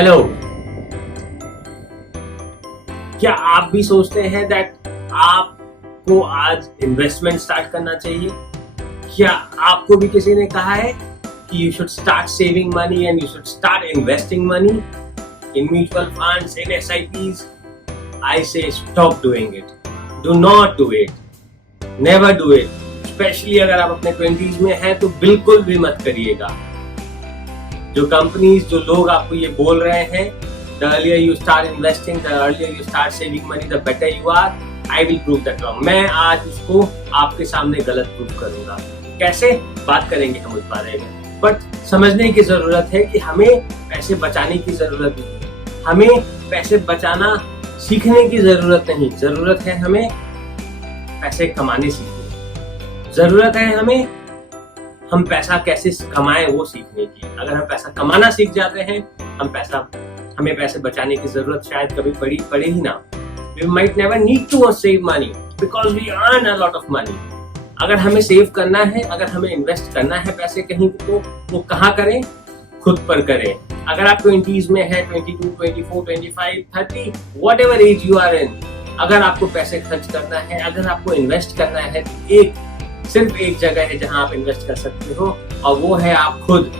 Hello, क्या आप भी सोचते हैं दैट आपको आज इन्वेस्टमेंट स्टार्ट करना चाहिए? क्या आपको भी किसी ने कहा है कि you should start saving money and you should start investing money in mutual funds, in SIPs? I say stop doing it. Do not do it. Never do it. Specially अगर आप अपने 20s में हैं तो बिल्कुल भी मत करिएगा। जो कंपनीज, जो लोग आपको ये बोल रहे हैं, the earlier you start investing, the earlier you start saving money, the better you are, I will prove that wrong. मैं आज उसको आपके सामने गलत प्रूव करूंगा। कैसे? बात करेंगे हम उस बारे में। बट समझने की जरूरत है कि हमें पैसे बचाने की जरूरत नहीं, हमें पैसे बचाना सीखने की जरूरत नहीं, जरूरत है हमें पैसे कमाने सीखने, जरूरत है हम पैसा कैसे कमाएं वो सीखने की। अगर हम पैसा कमाना सीख जाते हैं, हमें पैसे बचाने की जरूरत शायद कभी पड़े ही ना। We might never need to save money because we earn a lot of money. अगर हमें सेव करना है, अगर हमें इन्वेस्ट करना है पैसे कहीं, तो वो कहाँ करें? खुद पर करें। अगर आप 20s में है, 22, 24, 25, 30, whatever age you are in, अगर आपको पैसे खर्च करना है, अगर आपको इन्वेस्ट करना है, सिर्फ एक जगह है जहां आप इन्वेस्ट कर सकते हो, और वो है आप खुद।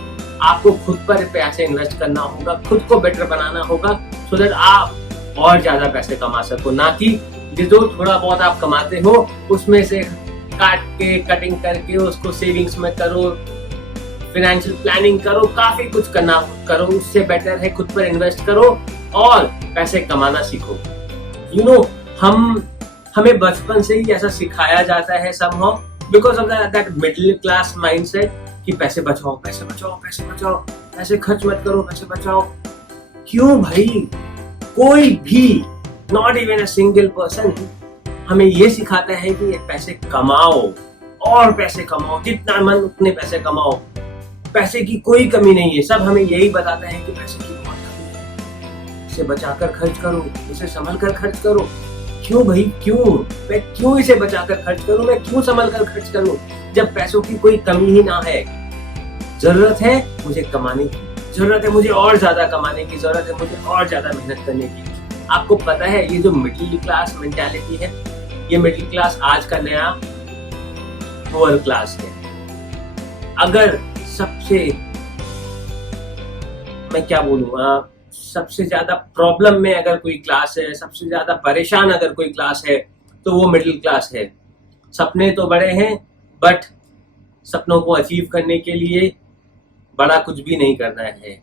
आपको खुद पर पैसे इन्वेस्ट करना होगा, खुद को बेटर बनाना होगा, सो दैट आप और ज्यादा पैसे कमा सको। ना कि जो थोड़ा बहुत आप कमाते हो उसमें से कटिंग करके उसको सेविंग्स में करो, फाइनेंशियल प्लानिंग करो, काफी कुछ करना करो। उससे बेटर है खुद पर इन्वेस्ट करो और पैसे कमाना सीखो। हमें बचपन से ही ऐसा सिखाया जाता है somehow because of that middle class mindset कि पैसे बचाओ, पैसे बचाओ, पैसे बचाओ, पैसे खर्च मत करो, पैसे बचाओ। क्यों भाई? कोई भी, not even a single person, हमें ये सिखाता है कि पैसे कमाओ और पैसे कमाओ, जितना मन उतने पैसे कमाओ, पैसे की कोई कमी नहीं है। सब हमें यही बताते हैं कि पैसे की बहुत कमी है, इसे बचाकर खर्च करो, इसे संभल कर खर्च करो। क्यों भाई? क्यों? मैं क्यों इसे बचाकर खर्च करूं? मैं क्यों संभल कर खर्च करूं जब पैसों की कोई कमी ही ना है? जरूरत है मुझे कमाने की, जरूरत है मुझे और ज्यादा कमाने की, जरूरत है मुझे और ज्यादा मेहनत करने की। आपको पता है ये जो मिडिल क्लास मेंटालिटी है, ये मिडिल क्लास आज का नया पुअर क्लास है। अगर मैं क्या बोलूं, सबसे ज्यादा प्रॉब्लम में अगर कोई क्लास है, सबसे ज्यादा परेशान अगर कोई क्लास है, तो वो मिडिल क्लास है। सपने तो बड़े हैं, बट सपनों को अचीव करने के लिए बड़ा कुछ भी नहीं करना है,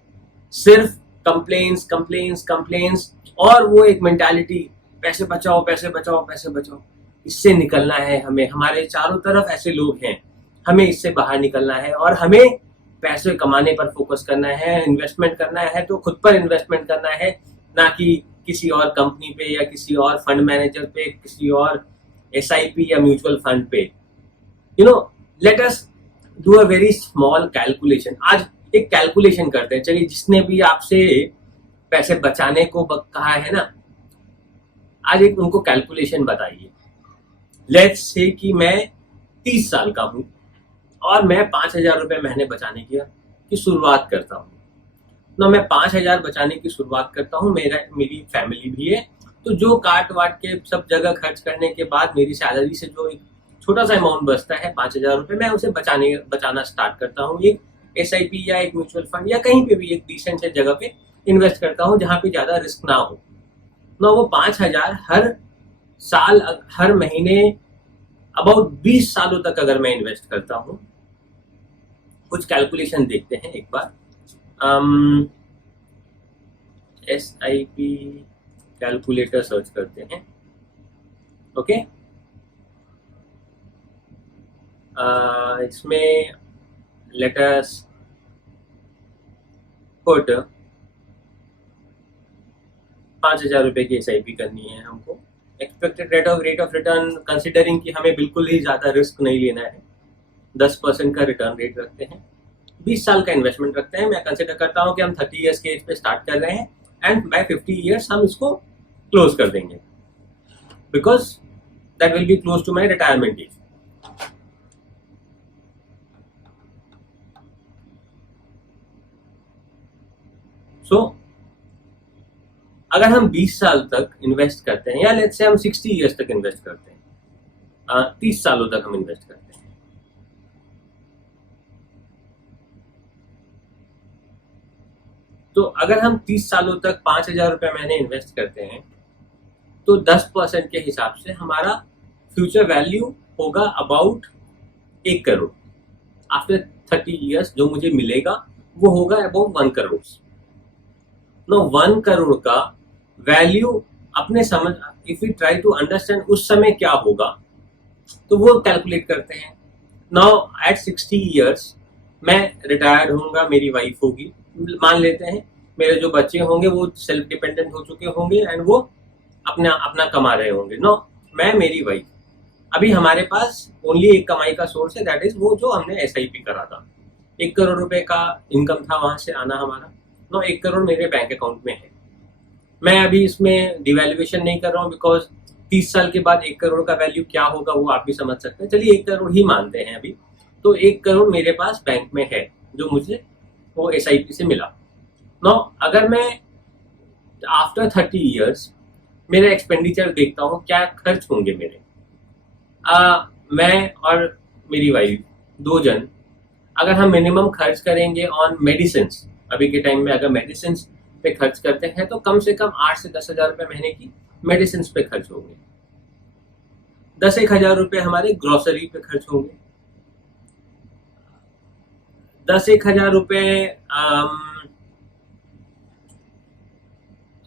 सिर्फ कंप्लेन्स कंप्लेन्स कंप्लेन्स, और वो एक मेंटालिटी, पैसे बचाओ, पैसे बचाओ, पैसे बचाओ। इससे निकलना है हमें। हमारे चारों तरफ ऐसे लोग हैं, हमें इससे बाहर निकलना है और हमें पैसे कमाने पर फोकस करना है। इन्वेस्टमेंट करना है तो खुद पर इन्वेस्टमेंट करना है, ना कि किसी और कंपनी पे या किसी और फंड मैनेजर पे, किसी और SIP या म्यूचुअल फंड पे। Let us do a very small calculation. आज एक कैलकुलेशन करते हैं। चलिए, जिसने भी आपसे पैसे बचाने को कहा है ना, आज एक उनको कैलकुलेशन बताइए। लेट्स से कि मैं 30 साल का हूं और मैं 5,000 रुपए महीने बचाने की शुरुआत करता हूँ ना। मैं 5,000 बचाने की शुरुआत करता हूँ, मेरी फैमिली भी है, तो जो काट वाट के सब जगह खर्च करने के बाद मेरी सैलरी से जो एक छोटा सा अमाउंट बचता है 5,000 रुपए, मैं उसे बचाना स्टार्ट करता हूँ। एक SIP या एक म्यूचुअल फंड या कहीं पे भी एक डिसेंट से जगह पे इन्वेस्ट करता हूँ जहाँ पे ज्यादा रिस्क ना हो ना। वो 5,000 हर साल, हर महीने, अबाउट 20 सालों तक अगर मैं इन्वेस्ट करता हूँ। कुछ कैलकुलेशन देखते हैं एक बार। SIP कैलकुलेटर सर्च करते हैं। ओके, इसमें लेट अस पुट 5,000 रुपए की SIP करनी है हमको। Expected rate of return considering कि हमें बिल्कुल ही ज्यादा रिस्क नहीं लेना है, 10% का रिटर्न रेट रखते हैं, 20 साल का इन्वेस्टमेंट रखते हैं। मैं कंसिडर करता हूं कि हम 30 इयर्स के एज पे स्टार्ट कर रहे हैं एंड बाय 50 इयर्स हम इसको क्लोज कर देंगे, because that will be close to my retirement age. So अगर हम 20 साल तक इन्वेस्ट करते हैं, या लेट्स से हम 60 ईयर्स तक इन्वेस्ट करते हैं, 30 सालों तक हम इन्वेस्ट करते हैं, तो अगर हम 30 सालों तक 5,000 रुपये महीने इन्वेस्ट करते हैं, तो 10% के हिसाब से हमारा फ्यूचर वैल्यू होगा अबाउट 1 करोड़। आफ्टर 30 ईयर्स जो मुझे मिलेगा वो होगा अबाउट 1 करोड़। नो 1 करोड़ का वैल्यू अपने समझ, if you try to understand उस समय क्या होगा, तो वो कैलकुलेट करते हैं। नाउ एट 60 ईयर्स मैं रिटायर्ड होऊंगा, मेरी वाइफ होगी, मान लेते हैं मेरे जो बच्चे होंगे वो सेल्फ डिपेंडेंट हो चुके होंगे एंड वो अपना अपना कमा रहे होंगे। नो, मैं, मेरी वाइफ, अभी हमारे पास ओनली एक कमाई का सोर्स है, दैट इज वो जो हमने SIP करा था। 1 करोड़ रुपए का इनकम था वहां से आना हमारा। नो, 1 करोड़ मेरे बैंक अकाउंट में है। मैं अभी इसमें डिवैल्यूएशन नहीं कर रहा हूँ, बिकॉज 30 साल के बाद 1 करोड़ का वैल्यू क्या होगा वो आप भी समझ सकते हैं। चलिए 1 करोड़ ही मानते हैं अभी। तो 1 करोड़ मेरे पास बैंक में है जो मुझे वो SIP से मिला। नो, अगर मैं आफ्टर 30 ईयर्स मेरा एक्सपेंडिचर देखता हूँ, क्या खर्च होंगे मेरे, मैं और मेरी वाइफ, 2 जन, अगर हम मिनिमम खर्च करेंगे ऑन मेडिसिन, अभी के टाइम में अगर मेडिसिन पे खर्च करते हैं तो कम से कम 8 से 10,000 रुपये महीने की मेडिसिन पे खर्च होंगे। 10-1 हजार रुपये हमारे ग्रोसरी पे खर्च होंगे। 10-1 हजार रुपये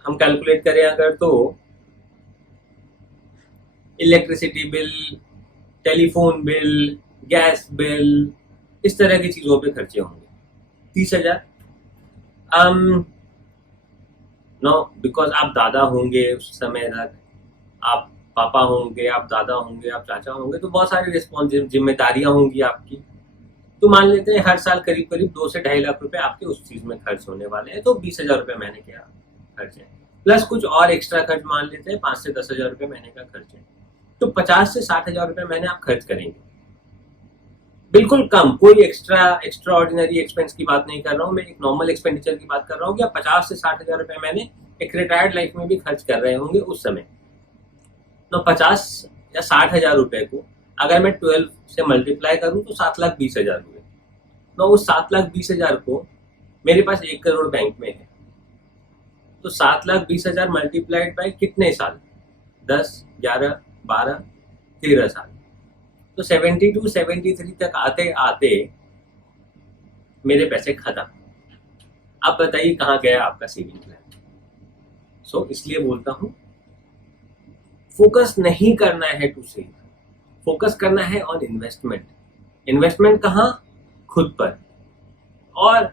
हम कैलकुलेट करें अगर, तो electricity bill, telephone bill, gas bill, इस तरह की चीजों पे खर्चे होंगे। 30,000। नो, बिकॉज आप दादा होंगे उस समय तक, आप पापा होंगे, आप दादा होंगे, आप चाचा होंगे, तो बहुत सारी रिस्पॉन्सिबिलिटी, जिम्मेदारियां होंगी आपकी। तो मान लेते हैं हर साल करीब करीब 2 से 2.5 लाख रुपए आपके उस चीज में खर्च होने वाले हैं। तो 20,000 रुपये महीने के खर्च है, प्लस कुछ और एक्स्ट्रा खर्च मान लेते हैं 5 से 10,000 रुपये महीने का खर्च है। तो 50 से 60,000 रुपये महीने आप खर्च करेंगे, बिल्कुल कम, कोई एक्स्ट्रा ऑर्डिनरी एक्सपेंस की बात नहीं कर रहा हूँ मैं, एक नॉर्मल एक्सपेंडिचर की बात कर रहा हूँ कि आप 50 से 60,000 रुपये महीने एक रिटायर्ड लाइफ में भी खर्च कर रहे होंगे उस समय। तो 50 या 60,000 रुपये को अगर मैं 12 से मल्टीप्लाई करूँ तो 7,20,000 हुए। तो उस 7,20,000 को मेरे पास 1 करोड़ बैंक में है, तो 7,20,000 मल्टीप्लाइड बाय कितने साल, 10, 11, 12, 13 साल। तो 72, 73 तक आते आते मेरे पैसे खत्म। अब बताइए कहाँ गया आपका सेविंग प्लान। सो इसलिए बोलता हूं, फोकस नहीं करना है टू सेव, फोकस करना है ऑन इन्वेस्टमेंट। इन्वेस्टमेंट कहाँ, खुद पर। और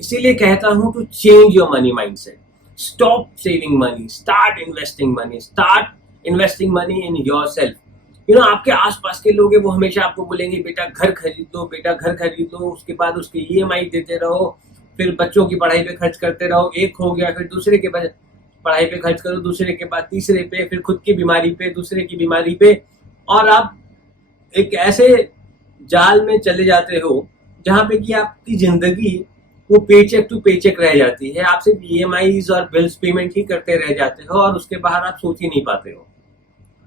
इसीलिए कहता हूं to change your money mindset, stop saving money, start investing money, start investing money in yourself. आपके आसपास के लोग हैं वो हमेशा आपको बोलेंगे बेटा घर खरीद लो, बेटा घर खरीद लो, उसके बाद उसके EMI देते रहो, फिर बच्चों की पढ़ाई पे खर्च करते रहो, एक हो गया फिर दूसरे के पढ़ाई पे खर्च करो, दूसरे के बाद तीसरे पे, फिर खुद की बीमारी पे, दूसरे की बीमारी पे, और आप एक ऐसे जाल में चले जाते हो जहां पे कि आपकी जिंदगी वो पेचेक टू पेचेक रह जाती है। आप सिर्फ EMIs और बिल्स पेमेंट ही करते रह जाते हो और उसके बाहर आप सोच ही नहीं पाते हो।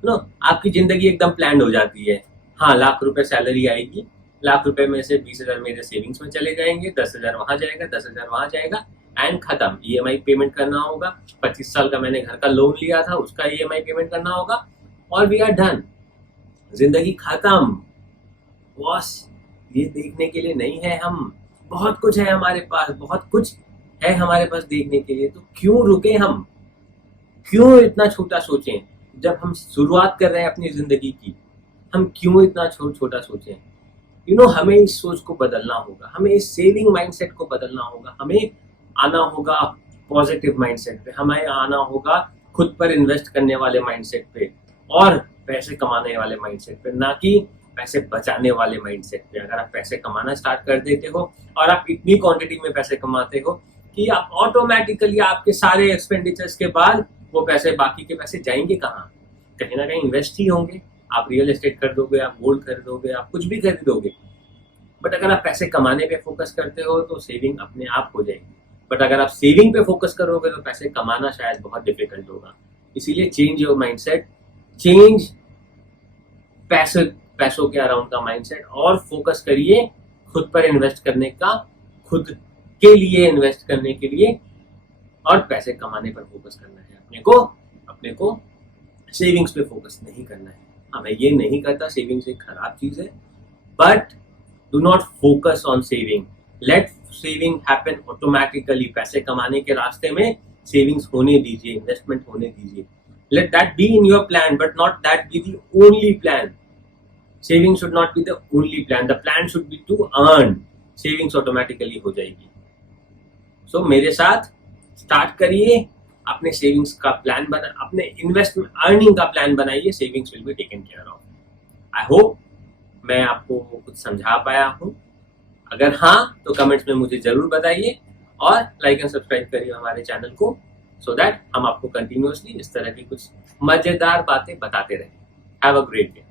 आपकी जिंदगी एकदम प्लान हो जाती है। हाँ, लाख रुपए सैलरी आएगी, लाख रुपए में से 20,000 मेरे सेविंग्स में चले जाएंगे, 10,000 वहां जाएगा, 10,000 वहां जाएगा, एंड खत्म। EMI पेमेंट करना होगा, 25 साल का मैंने घर का लोन लिया था उसका EMI पेमेंट करना होगा, और वी आर डन, जिंदगी खत्म। बॉस, ये देखने के लिए नहीं है हम, बहुत कुछ है हमारे पास, बहुत कुछ है हमारे पास देखने के लिए। तो क्यों रुके हम, क्यों इतना छोटा सोचें? जब हम शुरुआत कर रहे हैं अपनी जिंदगी की, हम क्यों इतना छोटा सोचें? हमें इस सोच को बदलना होगा, हमें इस सेविंग माइंडसेट को बदलना होगा, हमें आना होगा पॉजिटिव माइंडसेट पे, हमें आना होगा खुद पर इन्वेस्ट करने वाले माइंडसेट पे और पैसे कमाने वाले माइंडसेट पे, ना कि पैसे बचाने वाले माइंडसेट पे। अगर आप पैसे कमाना स्टार्ट कर देते हो और आप इतनी क्वांटिटी में पैसे कमाते हो कि आप ऑटोमेटिकली आपके सारे एक्सपेंडिचर्स के बाद वो पैसे, बाकी के पैसे जाएंगे कहाँ? कहीं ना कहीं इन्वेस्ट ही होंगे। आप रियल एस्टेट खरीदोगे, आप गोल्ड खरीदोगे, आप कुछ भी खरीदोगे। बट अगर आप पैसे कमाने पे फोकस करते हो तो सेविंग अपने आप हो जाएगी। बट अगर आप सेविंग पे फोकस करोगे तो पैसे कमाना शायद बहुत डिफिकल्ट होगा। इसीलिए चेंज योर माइंडसेट, चेंज पैसों के अराउंड का माइंडसेट और फोकस करिए खुद पर इन्वेस्ट करने का, खुद के लिए इन्वेस्ट करने के लिए, और पैसे कमाने पर फोकस करना है। अपने को सेविंग्स पे फोकस नहीं करना है। हाँ, मैं ये नहीं कहता सेविंग्स एक खराब चीज है, but do not focus on saving, let saving happen automatically. पैसे कमाने के रास्ते में सेविंग्स होने दीजिए, इन्वेस्टमेंट होने दीजिए। Let that be in your plan, but not that be the only plan. Saving should not be the only plan, the plan should be to earn. Savings automatically हो जाएगी। सो मेरे साथ स्टार्ट करिए, अपने सेविंग्स का plan बना, अपने investment earning का प्लान बनाइए, savings will be taken care of. I hope मैं आपको कुछ समझा पाया हूँ। अगर हाँ तो कमेंट्स में मुझे जरूर बताइए और लाइक एंड सब्सक्राइब करिए हमारे चैनल को, सो दैट हम आपको कंटिन्यूअसली इस तरह की कुछ मजेदार बातें बताते रहें। Have a great day.